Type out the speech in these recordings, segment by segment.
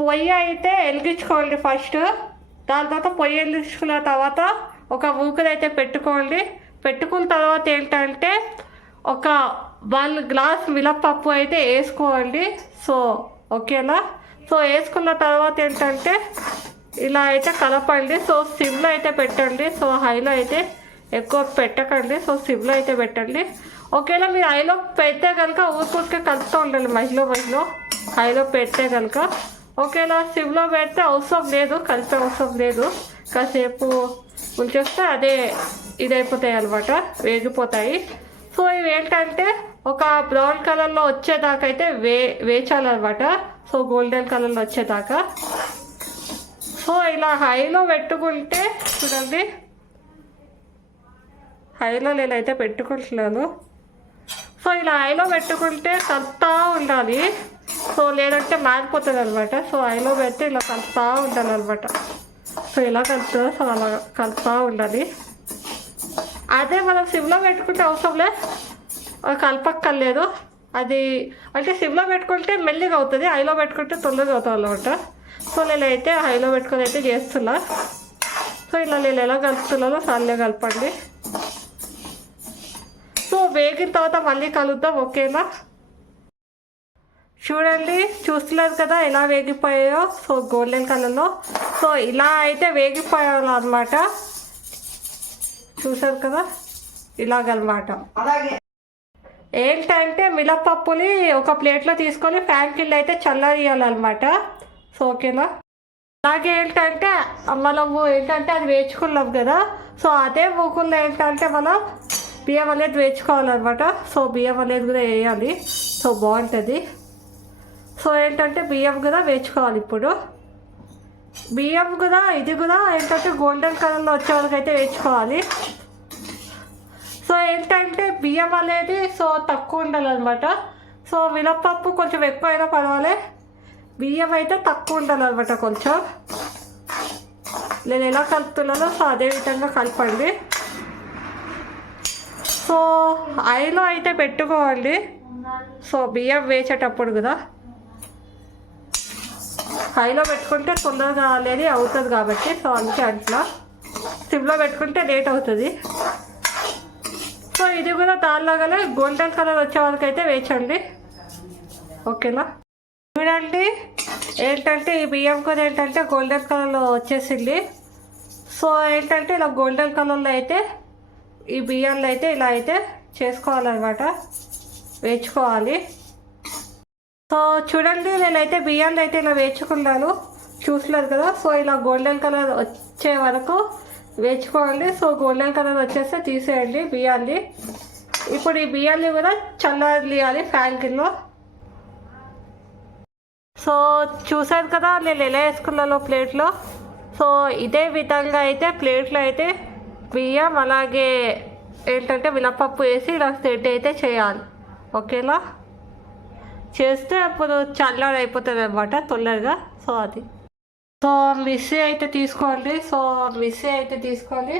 పొయ్యి అయితే వెలిగించుకోండి ఫస్ట్. దాని తర్వాత పొయ్యి వెలిగించుకున్న తర్వాత ఒక ఊకదైతే పెట్టుకోండి. పెట్టుకున్న తర్వాత ఏంటంటే ఒక 1 గ్లాస్ మినప్పప్పు అయితే వేసుకోండి. సో ఓకేనా. సో వేసుకున్న తర్వాత ఏంటంటే ఇలా అయితే కలపండి. సో సిమ్లో అయితే పెట్టండి. సో హైలో అయితే ఎక్కువ పెట్టకండి. సో సిమ్లో అయితే పెట్టండి. ఓకేనా. మీరు హైలో పెడితే కనుక ఊరికే కలుపుతూ ఉండండి మధ్యలో హైలో పెడితే కనుక. ఓకేనా. సిమ్లో పెడితే అవసరం లేదు, కలిపే అవసరం లేదు. కాసేపు ఉంచేస్తే అదే ఇదైపోతాయి అనమాట, వేగిపోతాయి. సో ఇవి ఏంటంటే ఒక బ్రౌన్ కలర్లో వచ్చేదాకా అయితే వేచాలన్నమాట. సో గోల్డెన్ కలర్లో వచ్చేదాకా. సో ఇలా హైలో పెట్టుకుంటే చూడండి, హైలో నేనైతే పెట్టుకుంటున్నాను. సో ఇలా హైలో పెట్టుకుంటే కలుపుతూ ఉండాలి. సో లేదంటే మారిపోతుంది అనమాట. సో హైలో పెడితే ఇలా కలుపుతూ ఉండాలి అనమాట. సో ఇలా కలుపుతుంది. సో అలా కలుపుతూ ఉండాలి. అదే మనం సిమ్లో పెట్టుకుంటే అవసరంలే, కలపక్కర్లేదు. అది అంటే సిమ్లో పెట్టుకుంటే మెల్లిగా అవుతుంది, హైలో పెట్టుకుంటే తొందరగా అవుతుంది అనమాట. సో నేనైతే హైలో పెట్టుకొని అయితే చేస్తున్నా. సో ఇలా నేను ఎలా కలుపుతున్నానో సార్లే కలపండి. సో వేగిన తర్వాత మళ్ళీ కలుద్దాం. ఓకేనా. చూడండి, చూస్తున్నారు కదా ఎలా వేగిపోయాయో. సో గోల్డెన్ కలర్లో. సో ఇలా అయితే వేగిపోయాలి అనమాట. చూసారు కదా ఇలాగనమాట. ఏంటంటే మినప్పప్పుని ఒక ప్లేట్లో తీసుకొని ఫ్యాన్ కింద అయితే చల్లారియాలన్నమాట. సో ఓకేనా. అలాగే ఏంటంటే మనము ఏంటంటే అది వేయించుకున్నాం కదా. సో అదే మూకుల్లో ఏంటంటే మనం బియ్యం అనేది వేయించుకోవాలన్నమాట. సో బియ్యం అనేది కూడా వేయాలి. సో బాగుంటుంది. సో ఏంటంటే బియ్యం కూడా వేయించుకోవాలి. ఇప్పుడు బియ్యం కూడా ఇది కూడా ఏంటంటే గోల్డెన్ కలర్లో వచ్చే వరకు అయితే వేయించుకోవాలి. సో ఏంటంటే బియ్యం అనేది సో తక్కువ ఉండాలన్నమాట. సో మినప్పప్పు కొంచెం ఎక్కువైనా పర్వాలే, బియ్యం అయితే తక్కువ ఉండాలన్నమాట కొంచెం. నేను ఎలా కలుపుతున్నానో సో అదే విధంగా కలపండి. సో హైలో అయితే పెట్టుకోవాలి. సో బియ్యం వేసేటప్పుడు కూడా హైలో పెట్టుకుంటే తొందరగా అనేది అవుతుంది కాబట్టి. సో అందుకే అట్లా సిమ్లో పెట్టుకుంటే లేట్ అవుతుంది. సో ఇది కూడా దానిలాగానే గోల్డెన్ కలర్ వచ్చే వరకు అయితే వేయించండి. ఓకేనా. చూడండి ఏంటంటే ఈ బియ్యం కూడా ఏంటంటే గోల్డెన్ కలర్లో వచ్చేసింది. సో ఏంటంటే ఇలా గోల్డెన్ కలర్లో అయితే ఈ బియ్యాన్ని అయితే ఇలా అయితే చేసుకోవాలన్నమాట, వేయించుకోవాలి. సో చూడండి నేనైతే బియ్యాన్ని అయితే ఇలా వేయించుకున్నాను, చూస్తున్నారు కదా. సో ఇలా గోల్డెన్ కలర్ వచ్చే వరకు వేయించుకోవాలి. సో గోల్డెన్ కలర్ వచ్చేస్తే తీసేయండి బియ్యాన్ని. ఇప్పుడు ఈ బియ్యాన్ని కూడా చల్లారియాలి ఫ్యాన్ కింద. సో చూసారు కదా నేను ఎలా వేసుకున్నాను ప్లేట్లో. సో ఇదే విధంగా అయితే ప్లేట్లో అయితే బియ్యం అలాగే ఏంటంటే మినప్పప్పు వేసి ఇలా సెట్ అయితే చేయాలి. ఓకేనా. చేస్తే అప్పుడు చల్లగా అయిపోతుంది అనమాట తొందరగా. సో అది సో మిక్సీ అయితే తీసుకోండి. సో మిక్సీ అయితే తీసుకోండి.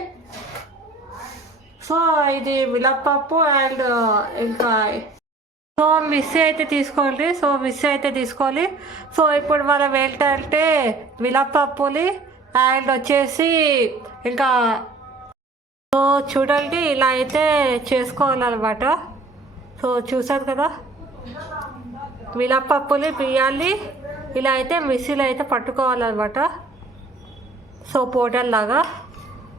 సో ఇది మినప్పప్పు అండ్ ఇంకా సో మిక్సీ అయితే తీసుకోండి. సో మిక్సీ అయితే తీసుకోవాలి. సో ఇప్పుడు మనం ఏంటంటే మినప్పప్పుని అండ్ వచ్చేసి ఇంకా సో చూడండి ఇలా అయితే చేసుకోవాలన్నమాట. సో చూసారు కదా మినప్పప్పుని బియ్యాన్ని ఇలా అయితే మిక్సీలో అయితే పట్టుకోవాలన్నమాట. సో పౌడర్ లాగా.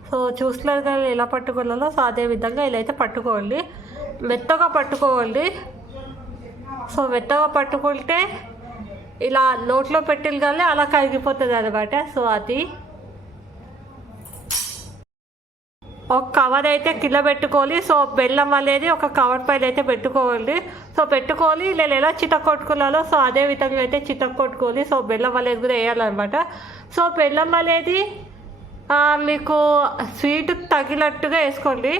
సో చూస్తున్నారు కదా ఎలా పట్టుకోవాలో. సో అదే విధంగా ఇలా అయితే పట్టుకోండి, మెత్తగా పట్టుకోండి. సో మెత్తగా పట్టుకుంటే ఇలా నోట్లో పెట్టిన అలా కరిగిపోతుంది అనమాట. సో అది ఒక కవర్ అయితే కింద పెట్టుకోవాలి. సో బెల్లం అనేది ఒక కవర్ పైన అయితే పెట్టుకోవాలి. సో పెట్టుకోవాలి. నేను ఎలా చితక్కొట్టుకున్నానో సో అదే విధంగా అయితే చితక్కొట్టుకోవాలి. సో బెల్లం అనేది కూడా వేయాలన్నమాట. సో బెల్లం అనేది మీకు స్వీట్ తగినట్టుగా వేసుకోండి.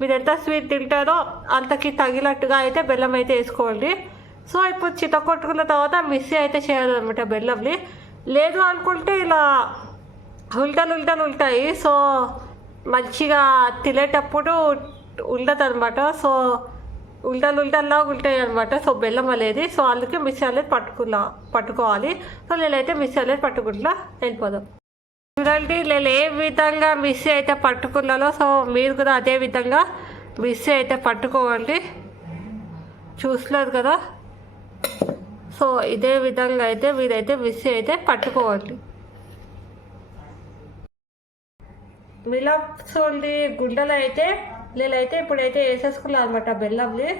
మీరు ఎంత స్వీట్ తింటారో అంతకి తగినట్టుగా అయితే బెల్లం అయితే వేసుకోండి. సో ఇప్పుడు చితక్కొట్టుకున్న తర్వాత మిక్సీ అయితే చేయాలన్నమాట బెల్లంని. లేదు అనుకుంటే ఇలా ఉల్టలు ఉంటాయి. సో మంచిగా తినేటప్పుడు ఉండదు అనమాట. సో ఉల్టల్లా ఉంటాయి అనమాట. సో బెల్లం అనేది, సో అందుకే మిక్సీ అనేది పట్టుకోవాలి. సో నేనైతే మిక్సీ అనేది పట్టుకుంటా. వెళ్ళిపోదాం. చూడండి నేను ఏ విధంగా మిక్సీ అయితే పట్టుకున్నానో, సో మీరు కూడా అదే విధంగా మిక్సీ అయితే పట్టుకోవాలి. చూస్తున్నారు కదా, సో ఇదే విధంగా అయితే మీరైతే మిక్సీ అయితే పట్టుకోవాలి. మిలప్సోండి గుండెలు అయితే నేనైతే ఇప్పుడైతే వేసేసుకున్నాను అనమాట బెల్లంని.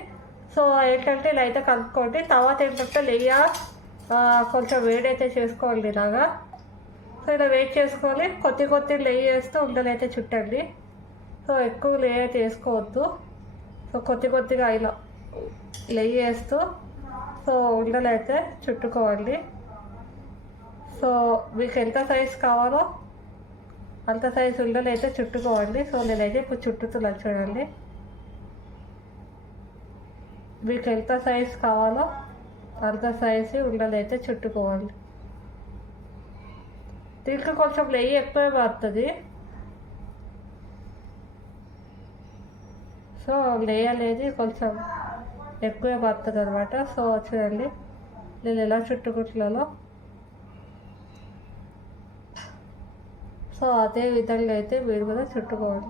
సో ఏంటంటే ఇలా అయితే కలుపుకోండి. తర్వాత ఏంటంటే నెయ్యి కొంచెం వేడైతే చేసుకోండి ఇలాగా. సో ఇలా వేడి చేసుకొని కొద్ది నెయ్యి వేస్తూ ఉండలు అయితే చుట్టండి. సో ఎక్కువ నెయ్యి అయితే వేసుకోవద్దు. సో కొద్దిగా ఇలా నెయ్యి వేస్తూ సో ఉండలు అయితే చుట్టుకోవాలి. సో మీకు ఎంత సైజు కావాలో అంత సైజు ఉండలు అయితే చుట్టుకోవాలి. సో నేనైతే ఇప్పుడు చుట్టుతున్నాను చూడండి. మీకు ఎంత సైజు కావాలో అంత సైజు ఉండలు అయితే చుట్టుకోవాలి. దీనికి కొంచెం నెయ్యి ఎక్కువే పడుతుంది. సో నెయ్యి అనేది కొంచెం ఎక్కువే పడుతుంది అనమాట. సో చూడండి నేను ఎలా చుట్టుకుంటున్నానో. సో అదే విధంగా అయితే మీరు కూడా చుట్టుకోవాలి.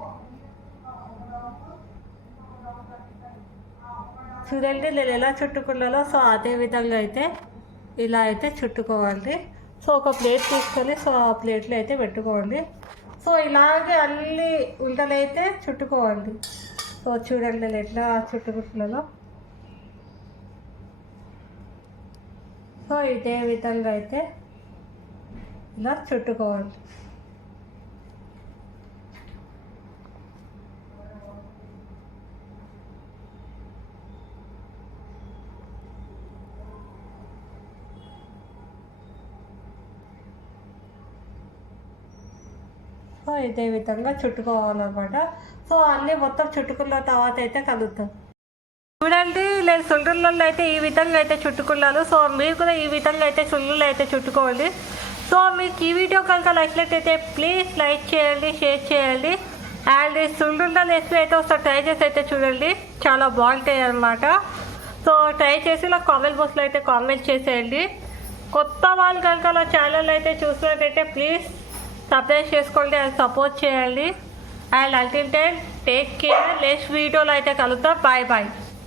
చూడండి నేను ఎలా చుట్టుకున్నానో, సో అదే విధంగా అయితే ఇలా అయితే చుట్టుకోవాలి. సో ఒక ప్లేట్ తీసుకొని సో ఆ ప్లేట్లో అయితే పెట్టుకోండి. సో ఇలాగే అన్ని ఉండలు అయితే చుట్టుకోవాలి. సో చూడండి నేను ఎట్లా చుట్టుకుంటున్నానో. సో ఇదే విధంగా అయితే ఇలా చుట్టుకోవాలి. సో ఇదే విధంగా చుట్టుకోవాలన్నమాట. సో అన్నీ మొత్తం చుట్టుకున్న తర్వాత అయితే కలుద్దాం. చూడండి నేను సుండ్రులలో అయితే ఈ విధంగా అయితే చుట్టుకున్నాను. సో మీరు కూడా ఈ విధంగా అయితే సుండ్రులు అయితే చుట్టుకోండి. సో మీకు ఈ వీడియో కనుక నచ్చినట్లయితే ప్లీజ్ లైక్ చేయండి, షేర్ చేయండి. అండ్ ఈ సుండ్రుల రెసిపీ అయితే ఒకసారి ట్రై చేసి అయితే చూడండి, చాలా బాగుంటాయి అన్నమాట. సో ట్రై చేసి నాకు కామెంట్ బాక్స్లో అయితే కామెంట్ చేసేయండి. కొత్త వాళ్ళు కనుక నా ఛానల్ అయితే చూసినట్టయితే ప్లీజ్ సబ్స్క్రైబ్ చేసుకోండి అండ్ సపోర్ట్ చేయండి. And until then take care. Next వీడియోలో అయితే కలుద్దాం. బాయ్.